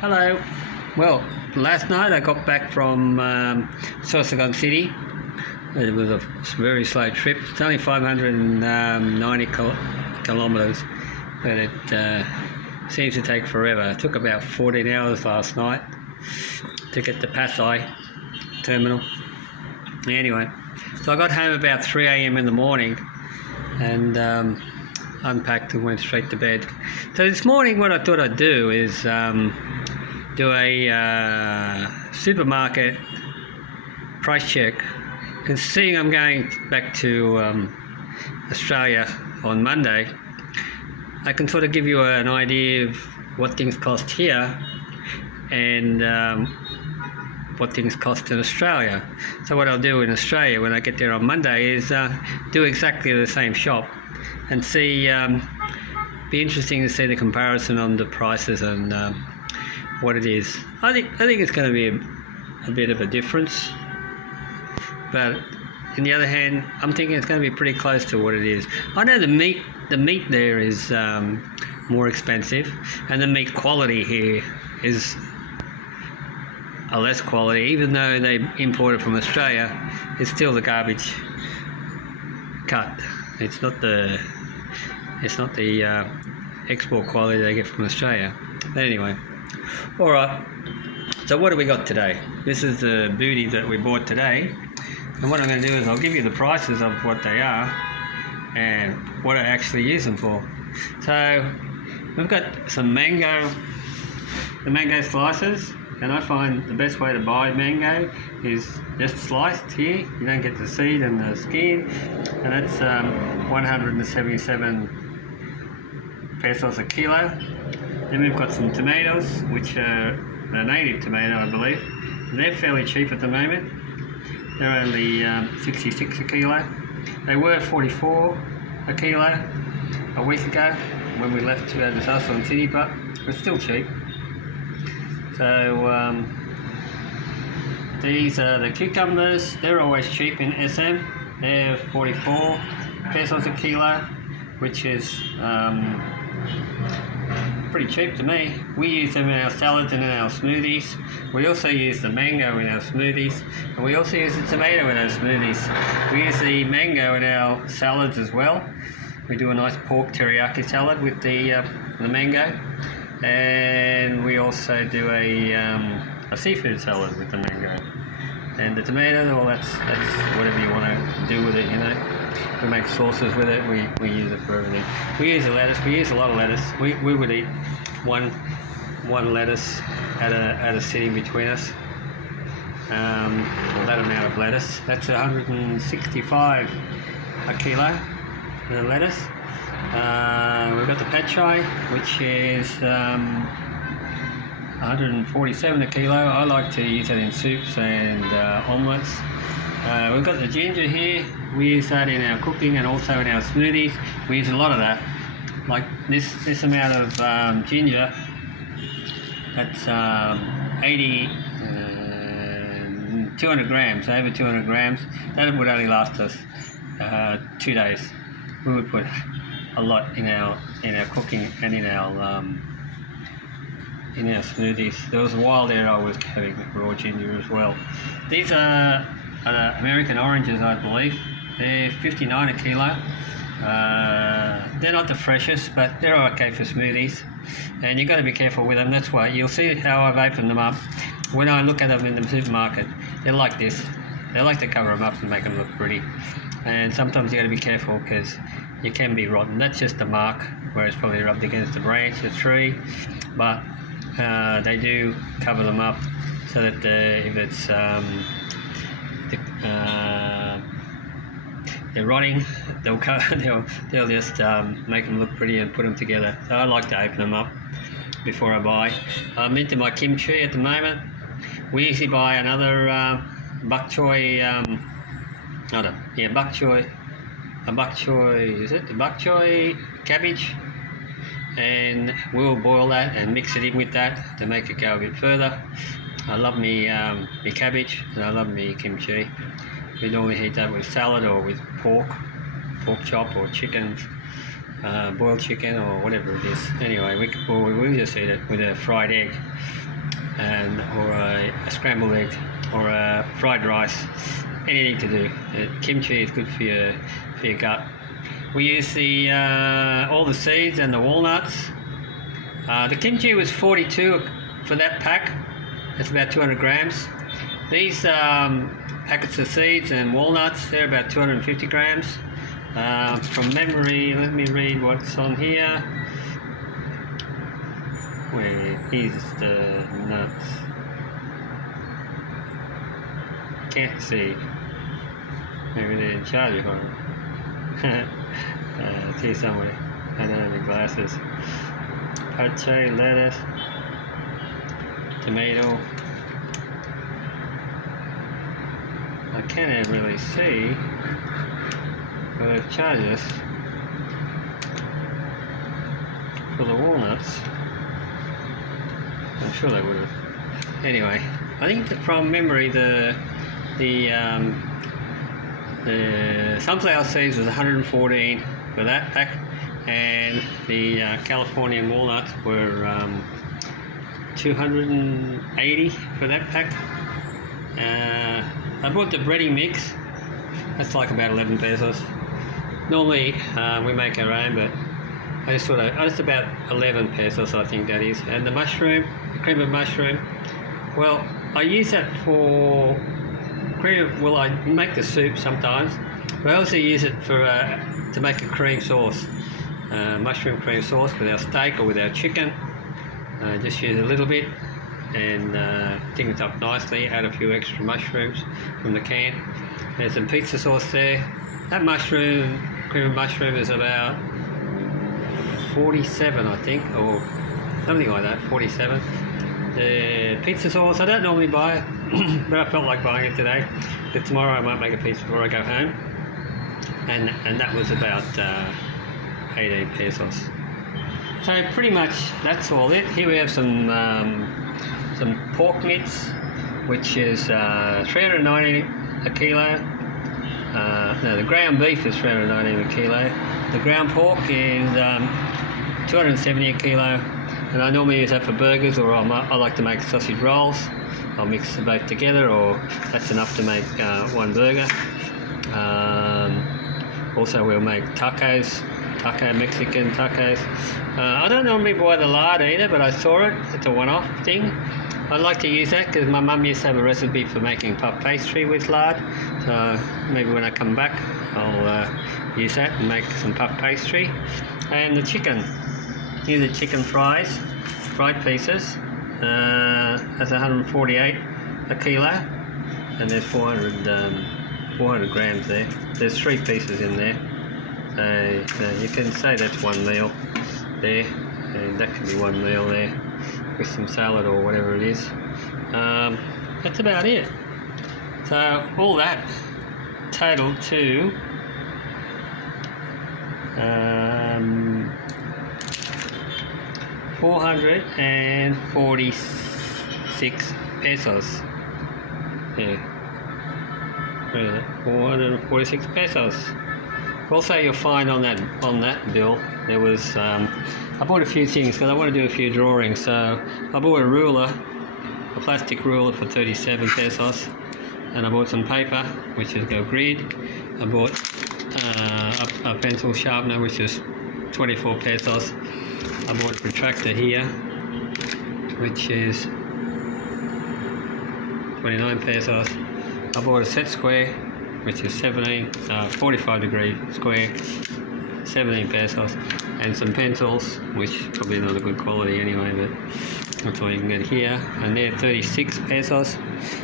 Hello. Well, last night I got back from Sorsogon City. It was a very slow trip. It's only 590 kilometres, but it seems to take forever. It took about 14 hours last night to get to Pasai terminal. Anyway, so I got home about 3 a.m. in the morning and unpacked and went straight to bed. So this morning what I thought I'd do is do a supermarket price check, and seeing I'm going back to Australia on Monday, I can sort of give you an idea of what things cost here and what things cost in Australia. So what I'll do in Australia when I get there on Monday is do exactly the same shop and see, be interesting to see the comparison on the prices and what it is. I think it's going to be a bit of a difference, but on the other hand, I'm thinking it's going to be pretty close to what it is. I know the meat there is more expensive, and the meat quality here is a less quality. Even though they import it from Australia, it's still the garbage cut. It's not the export quality they get from Australia. But anyway, all right. So what do we got today? This is the booty that we bought today, and what I'm going to do is I'll give you the prices of what they are and what I actually use them for. So we've got some mango slices, and I find the best way to buy mango is just sliced here. You don't get the seed and the skin, and that's 177 pesos a kilo. Then we've got some tomatoes, which are a native tomato, I believe. They're fairly cheap at the moment. They're only 66 a kilo. They were 44 a kilo a week ago when we left to go to Sorsogon City, but it's still cheap. So these are the cucumbers. They're always cheap in SM. They're 44 pesos a kilo, which is pretty cheap to me. We use them in our salads and in our smoothies. We also use the mango in our smoothies, and we also use the tomato in our smoothies. We use the mango in our salads as well. We do a nice pork teriyaki salad with the mango, and we also do a seafood salad with the mango. And the tomato, well, that's whatever you want to do with it, you know. We make sauces with it. We use it for everything. We use the lettuce. We use a lot of lettuce. We would eat one lettuce at a sitting between us. That amount of lettuce. That's 165 a kilo for the lettuce. We've got the pad chai, which is 147 a kilo. I like to use that in soups and omelettes. We've got the ginger here. We use that in our cooking and also in our smoothies. We use a lot of that. Like this amount of ginger, that's 200 grams, over 200 grams. That would only last us 2 days. We would put a lot in our cooking and in our smoothies. There was a while there I was having raw ginger as well. These are American oranges, I believe. They're 59 a kilo. They're not the freshest, but they're okay for smoothies. And you've got to be careful with them. That's why you'll see how I've opened them up. When I look at them in the supermarket, they're like this. They like to cover them up and make them look pretty. And sometimes you've got to be careful because you can be rotten. That's just a mark where it's probably rubbed against the branch, the tree. But they do cover them up so that if it's they're rotting, they'll just make them look pretty and put them together. So I like to open them up before I buy. I'm into my kimchi at the moment. We usually buy another bok choy, the bok choy cabbage, and we'll boil that and mix it in with that to make it go a bit further. I love me cabbage, and I love me kimchi. We normally eat that with salad or with pork chop or chicken, boiled chicken or whatever it is. Anyway, we'll just eat it with a fried egg. or a scrambled egg or a fried rice. Anything to do. Kimchi is good for your gut. We use the all the seeds and the walnuts. The kimchi was 42 for that pack. That's about 200 grams. These packets of seeds and walnuts, they're about 250 grams. From memory, let me read what's on here. Where is the nuts? Can't see. Maybe they're in charge of it. It's here somewhere. I don't have any glasses. Potato, lettuce, tomato. I can't really see, but they've charged us for the walnuts. I'm sure they would have. Anyway, I think that from memory the sunflower seeds was 114 for that pack, and the Californian walnuts were 280 for that pack. I bought the breading mix. That's like about 11 pesos. Normally we make our own, but I just thought it's about 11 pesos, I think that is. And the mushroom, the cream of mushroom. Well, I use that for cream. Well, I make the soup sometimes, but I also use it for to make a cream sauce, mushroom cream sauce with our steak or with our chicken. Just use a little bit and thicken it up nicely. Add a few extra mushrooms from the can. There's some pizza sauce there. That mushroom, cream of mushroom, is about 47, I think, or something like that. 47. The pizza sauce, I don't normally buy it, but I felt like buying it today. But tomorrow I might make a pizza before I go home, and that was about 18 pesos. So pretty much that's all it. Here we have some pork meats, which is 390 a kilo. No, the ground beef is 390 a kilo. The ground pork is 270 a kilo. And I normally use that for burgers, or I like to make sausage rolls. I'll mix them both together, or that's enough to make one burger. Also, we'll make tacos, Mexican tacos. I don't normally buy the lard either, but I saw it. It's a one-off thing. I like to use that because my mum used to have a recipe for making puff pastry with lard. So maybe when I come back, I'll use that and make some puff pastry. And the chicken. Here's the chicken fried pieces. That's 148 a kilo, and there's 400 grams there. There's 3 pieces in there, so you can say that's one meal there, and that could be one meal there with some salad or whatever it is. That's about it. So all that total to 446 pesos. Yeah. 446 pesos. Also, you'll find on that bill there was I bought a few things because I want to do a few drawings. So I bought a ruler, a plastic ruler for 37 pesos, and I bought some paper, which is go grid. I bought a pencil sharpener, which is 24 pesos. I bought a protractor here, which is 29 pesos. I bought a set square, which is 45 degree square, 17 pesos, and some pencils, which probably not a good quality anyway, but that's all you can get here, and they're 36 pesos.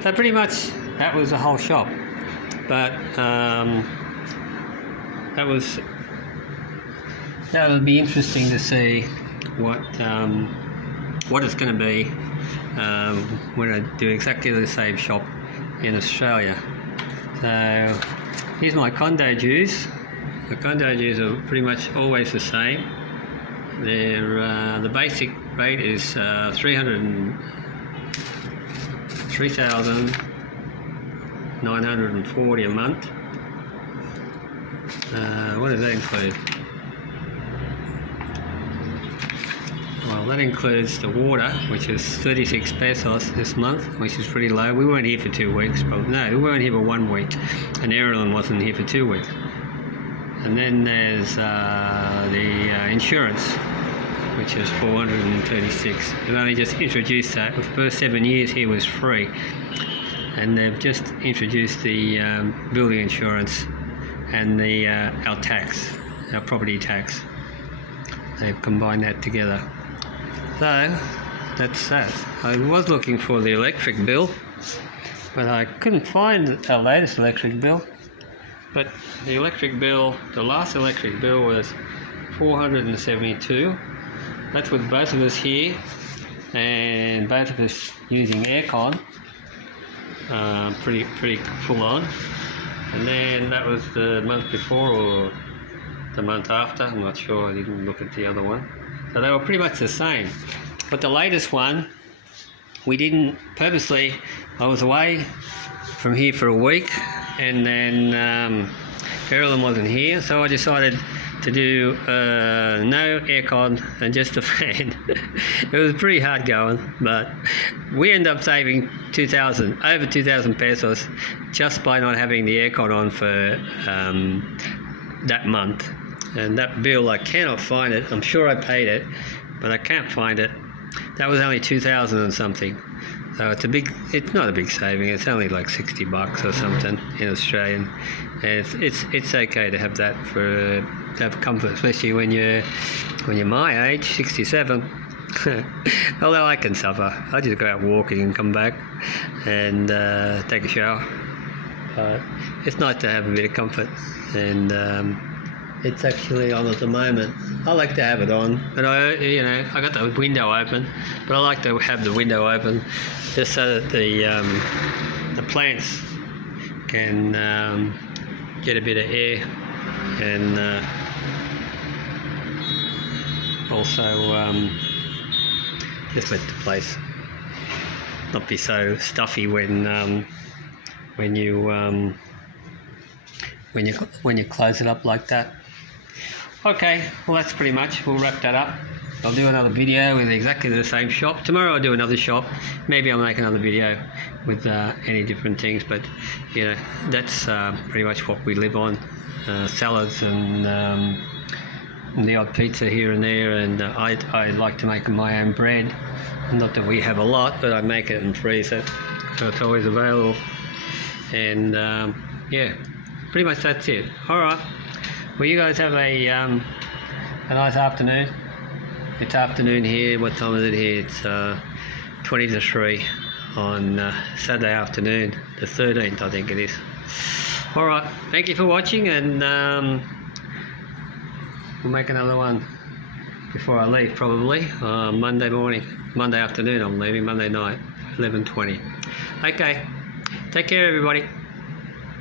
So pretty much that was the whole shop, but that would be interesting to see what it's going to be when I do exactly the same shop in Australia. So here's my condo dues. The condo dues are pretty much always the same. They're the basic rate is 3,940 a month. What does that include? Well, that includes the water, which is 36 pesos this month, which is pretty low. We weren't here for 2 weeks, but no, we weren't here for 1 week, and Erin wasn't here for 2 weeks. And then there's the insurance, which is 436. They've only just introduced that. The first 7 years here was free, and they've just introduced the building insurance and the our tax, our property tax. They've combined that together. So that's that. I was looking for the electric bill, but I couldn't find our latest electric bill. But the electric bill, the last electric bill was 472. That's with both of us here and both of us using aircon. Pretty full on. And then that was the month before or the month after, I'm not sure, I didn't look at the other one. So they were pretty much the same. But the latest one, we didn't purposely, I was away from here for a week, and then Carolyn wasn't here, so I decided to do no aircon and just a fan. It was pretty hard going, but we ended up saving over 2,000 pesos just by not having the aircon on for that month. And that bill, I cannot find it. I'm sure I paid it, but I can't find it. That was only 2,000 and something. So it's not a big saving. It's only like $60 or something in Australian. And it's okay to have that to have comfort, especially when you're my age, 67. Although I can suffer. I just go out walking and come back and take a shower. It's nice to have a bit of comfort, and it's actually on at the moment. I like to have it on, but I got the window open, but I like to have the window open just so that the plants can get a bit of air, and also just let the place not be so stuffy when you close it up like that. Okay, well that's pretty much. We'll wrap that up. I'll do another video with exactly the same shop. Tomorrow I'll do another shop. Maybe I'll make another video with any different things, but that's pretty much what we live on. Salads and the odd pizza here and there, and I like to make my own bread. Not that we have a lot, but I make it and freeze it, so it's always available. And yeah, pretty much that's it. Alright, well you guys have a nice afternoon. It's afternoon here. What time is it here? It's 20 to 3 on Saturday afternoon, the 13th I think it is. Alright, thank you for watching, and we'll make another one before I leave, probably Monday afternoon. I'm leaving, Monday night, 11:20. Okay, take care everybody.